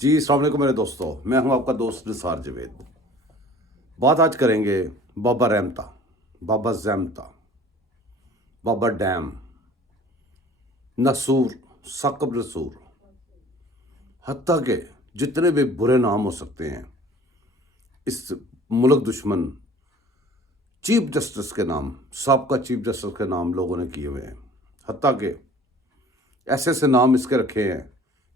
जी अस्सलाम वालेकुम मेरे दोस्तों, मैं हूं आपका दोस्त निसार जवेद। बात आज करेंगे बाबा रहमता, बाबा जैमता, बाबा डैम, नसूर, साकब नसूर, हत्ता के जितने भी बुरे नाम हो सकते हैं इस मुल्क दुश्मन चीफ जस्टिस के नाम, साबका चीफ जस्टिस के नाम लोगों ने किए हुए हैं। हत्ता के ऐसे ऐसे नाम इसके रखे हैं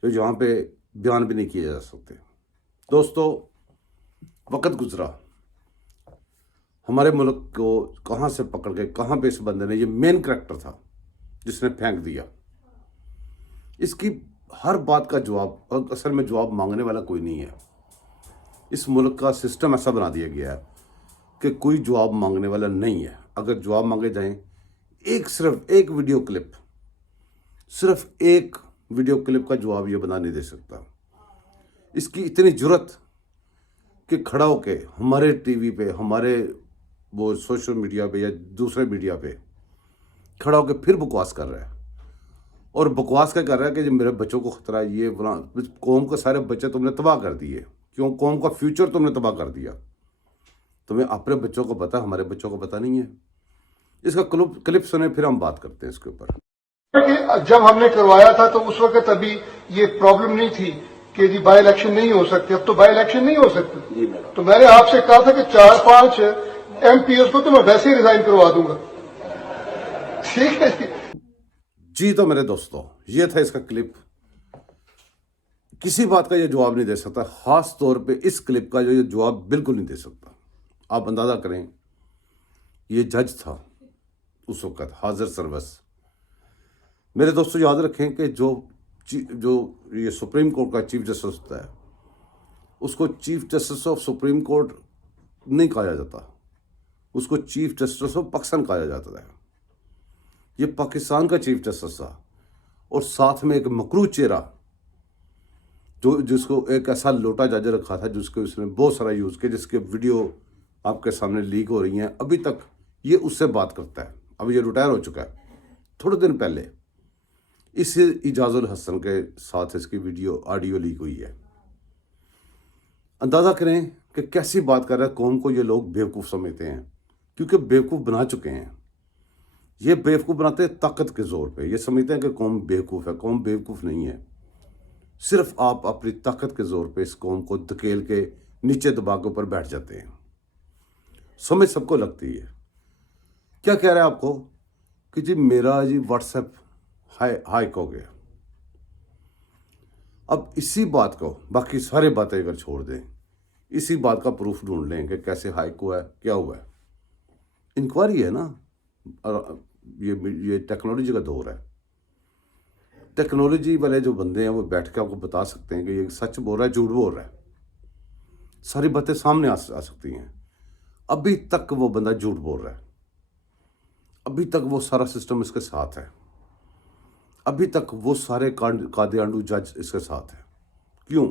जो यहाँ पे बयान भी नहीं किए जा सकते। दोस्तों, वक्त गुजरा, हमारे मुल्क को कहाँ से पकड़ के कहाँ पे इस बंदे ने, ये मेन करैक्टर था जिसने फेंक दिया। इसकी हर बात का जवाब, असल में जवाब मांगने वाला कोई नहीं है। इस मुल्क का सिस्टम ऐसा बना दिया गया है कि कोई जवाब मांगने वाला नहीं है। अगर जवाब मांगे जाएं, सिर्फ एक वीडियो क्लिप, सिर्फ एक वीडियो क्लिप का जवाब ये बंदा नहीं दे सकता। इसकी इतनी जुर्रत कि खड़ा होके हमारे टीवी पे, हमारे वो सोशल मीडिया पे या दूसरे मीडिया पे खड़ा होकर फिर बकवास कर रहा है। और बकवास क्या कर रहा है कि जो मेरे बच्चों को खतरा है, ये कौम के सारे बच्चे तुमने तबाह कर दिए। क्यों? कौम का फ्यूचर तुमने तबाह कर दिया। तुम्हें अपने बच्चों को पता, हमारे बच्चों को पता नहीं है। इसका क्लिप सुने, फिर हम बात करते हैं इसके ऊपर। जब हमने करवाया था तो उस वक्त अभी ये प्रॉब्लम नहीं थी कि जी बाई इलेक्शन नहीं हो सकते। अब तो बाई इलेक्शन नहीं हो सकती। तो मैंने आपसे कहा था कि 4-5 एमपीओ को तो मैं वैसे ही रिजाइन करवा दूंगा। ठीक है जी। तो मेरे दोस्तों, ये था इसका क्लिप। किसी बात का ये जवाब नहीं दे सकता, खास तौर पे इस क्लिप का जो ये जवाब बिल्कुल नहीं दे सकता। आप अंदाजा करें, ये जज था उस वक्त, हाजिर सर्वस। मेरे दोस्तों, याद रखें कि जो ये सुप्रीम कोर्ट का चीफ जस्टिस होता है, उसको chief justice of supreme court नहीं कहा जाता, उसको चीफ जस्टिस ऑफ पाकिस्तान कहा जाता है। ये पाकिस्तान का चीफ जस्टिस था, और साथ में एक मकरू चेहरा जिसको एक ऐसा लोटा जज रखा था जिसको उसने बहुत सारा यूज़ किया, जिसके वीडियो आपके सामने लीक हो रही हैं। अभी तक ये उससे बात करता है। अब ये रिटायर हो चुका है। थोड़े दिन पहले इस इजाजुल हसन के साथ इसकी ऑडियो लीक हुई है। अंदाज़ा करें कि कैसी बात कर रहा है। कौम को ये लोग बेवकूफ़ समझते हैं, क्योंकि बेवकूफ़ बना चुके हैं। ये बेवकूफ़ बनाते हैं ताकत के ज़ोर पे। ये समझते हैं कि कौम बेवकूफ़ है। कौम बेवकूफ़ नहीं है। सिर्फ आप अपनी ताकत के ज़ोर पे इस कौम को धकेल के नीचे दबा के ऊपर बैठ जाते हैं। समझ सबको लगती है। क्या कह रहा है आपको कि जी मेरा जी व्हाट्सएप हाइक हो गया। अब इसी बात को, बाकी सारी बातें अगर छोड़ दें, इसी बात का प्रूफ ढूंढ लें कि कैसे हाइक हुआ है, क्या हुआ है। इंक्वायरी है ना। ये टेक्नोलॉजी का दौर है। टेक्नोलॉजी वाले जो बंदे हैं वो बैठ के आपको बता सकते हैं कि ये सच बोल रहा है, झूठ बोल रहा है। सारी बातें सामने आ सकती हैं। अभी तक वो बंदा झूठ बोल रहा है। अभी तक वो सारा सिस्टम इसके साथ है। अभी तक वो सारे कादियानू जज इसके साथ है। क्यों?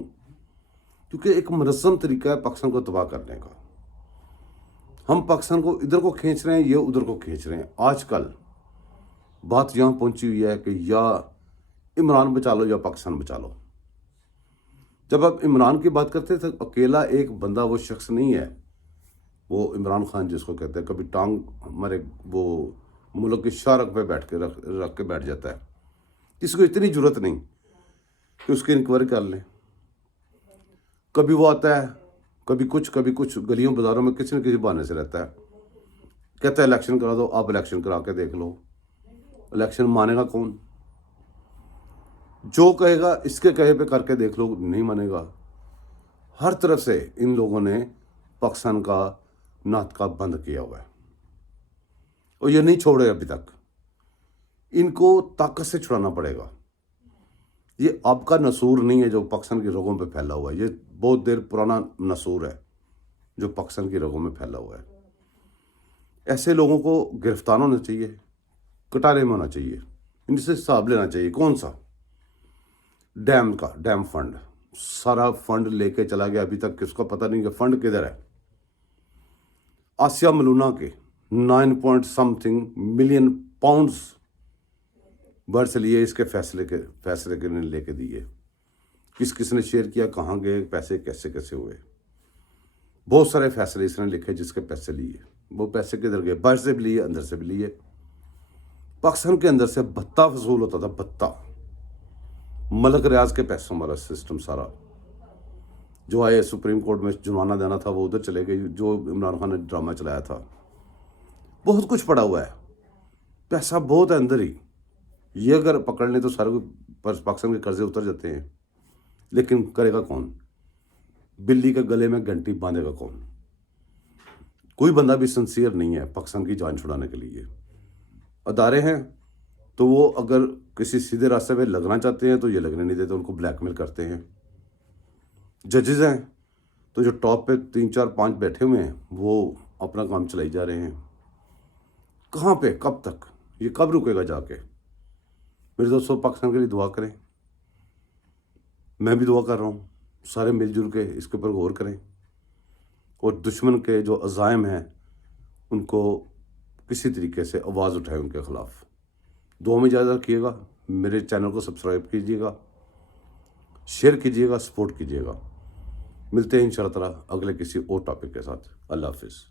क्योंकि एक मुनज़्ज़म तरीका है पाकिस्तान को तबाह करने का। हम पाकिस्तान को इधर को खींच रहे हैं, ये उधर को खींच रहे हैं। आजकल बात यहाँ पहुंची हुई है कि या इमरान बचा लो या पाकिस्तान बचा लो। जब आप इमरान की बात करते थे, अकेला एक बंदा, वो शख्स नहीं है वो इमरान खान जिसको कहते हैं। कभी टांग हमारे वो मुल्क की शारक पे बैठ के रख के बैठ जाता है। किसी को इतनी जरूरत नहीं कि उसकी इंक्वायरी कर लें। कभी वो आता है, कभी कुछ गलियों बाजारों में किसी न किसी बहाने से रहता है। कहता है इलेक्शन करा दो, आप इलेक्शन करा के देख लो। इलेक्शन मानेगा कौन? जो कहेगा इसके कहे पे करके देख लो, नहीं मानेगा। हर तरफ से इन लोगों ने पाकिस्तान का नाटका बंद किया हुआ है, और ये नहीं छोड़े अभी तक। इनको ताकत से छुड़ाना पड़ेगा। ये आपका नसूर नहीं है जो पाकिस्तान की रगों पे फैला हुआ है। ये बहुत देर पुराना नसूर है जो पाकिस्तान की रगों में फैला हुआ है। ऐसे लोगों को गिरफ्तार होना चाहिए, कटारे में होना चाहिए, इनसे हिसाब लेना चाहिए। कौन सा? डैम फंड, सारा फंड लेके चला गया। अभी तक किसको पता नहीं कि फंड किधर है। आसिया मलूना के 9 मिलियन पाउंड्स वर्ष लिए, इसके फैसले के लेके दिए। کس کس نے شیئر کیا, کہاں گئے پیسے, کیسے کیسے ہوئے. بہت سارے فیصلے اس نے لکھے جس کے پیسے لیے. وہ پیسے کدھر گئے؟ باہر سے بھی لیے, اندر سے بھی لیے. پاکستان کے اندر سے بھتہ وصول ہوتا تھا, بھتہ. ملک ریاض کے پیسوں والا سسٹم سارا. جو آئے سپریم کورٹ میں جرمانہ دینا تھا وہ ادھر چلے گئے. جو عمران خان نے ڈرامہ چلایا تھا, بہت کچھ پڑا ہوا ہے. پیسہ بہت ہے اندر ہی. یہ اگر پکڑ لیں تو سارے پاکستان کے قرضے اتر جاتے ہیں. لیکن کرے گا کون؟ بلی کے گلے میں گھنٹی باندھے گا کون؟ کوئی بندہ بھی سنسیئر نہیں ہے پاکستان کی جان چھڑانے کے لیے. ادارے ہیں تو وہ اگر کسی سیدھے راستے پہ لگنا چاہتے ہیں تو یہ لگنے نہیں دیتے, ان کو بلیک میل کرتے ہیں. ججز ہیں تو جو ٹاپ پہ 3 4 5 بیٹھے ہوئے ہیں وہ اپنا کام چلائی جا رہے ہیں. کہاں پہ, کب تک, یہ کب رکے گا جا کے؟ میرے دوستوں, پاکستان کے لیے دعا کریں. میں بھی دعا کر رہا ہوں. سارے مل جل کے اس کے اوپر غور کریں اور دشمن کے جو عزائم ہیں ان کو کسی طریقے سے آواز اٹھائیں ان کے خلاف. دعا میں اجازت رکھیے گا. میرے چینل کو سبسکرائب کیجیے گا, شیئر کیجیے گا, سپورٹ کیجیے گا. ملتے ہیں انشاءاللہ تعالیٰ اگلے کسی اور ٹاپک کے ساتھ. اللہ حافظ.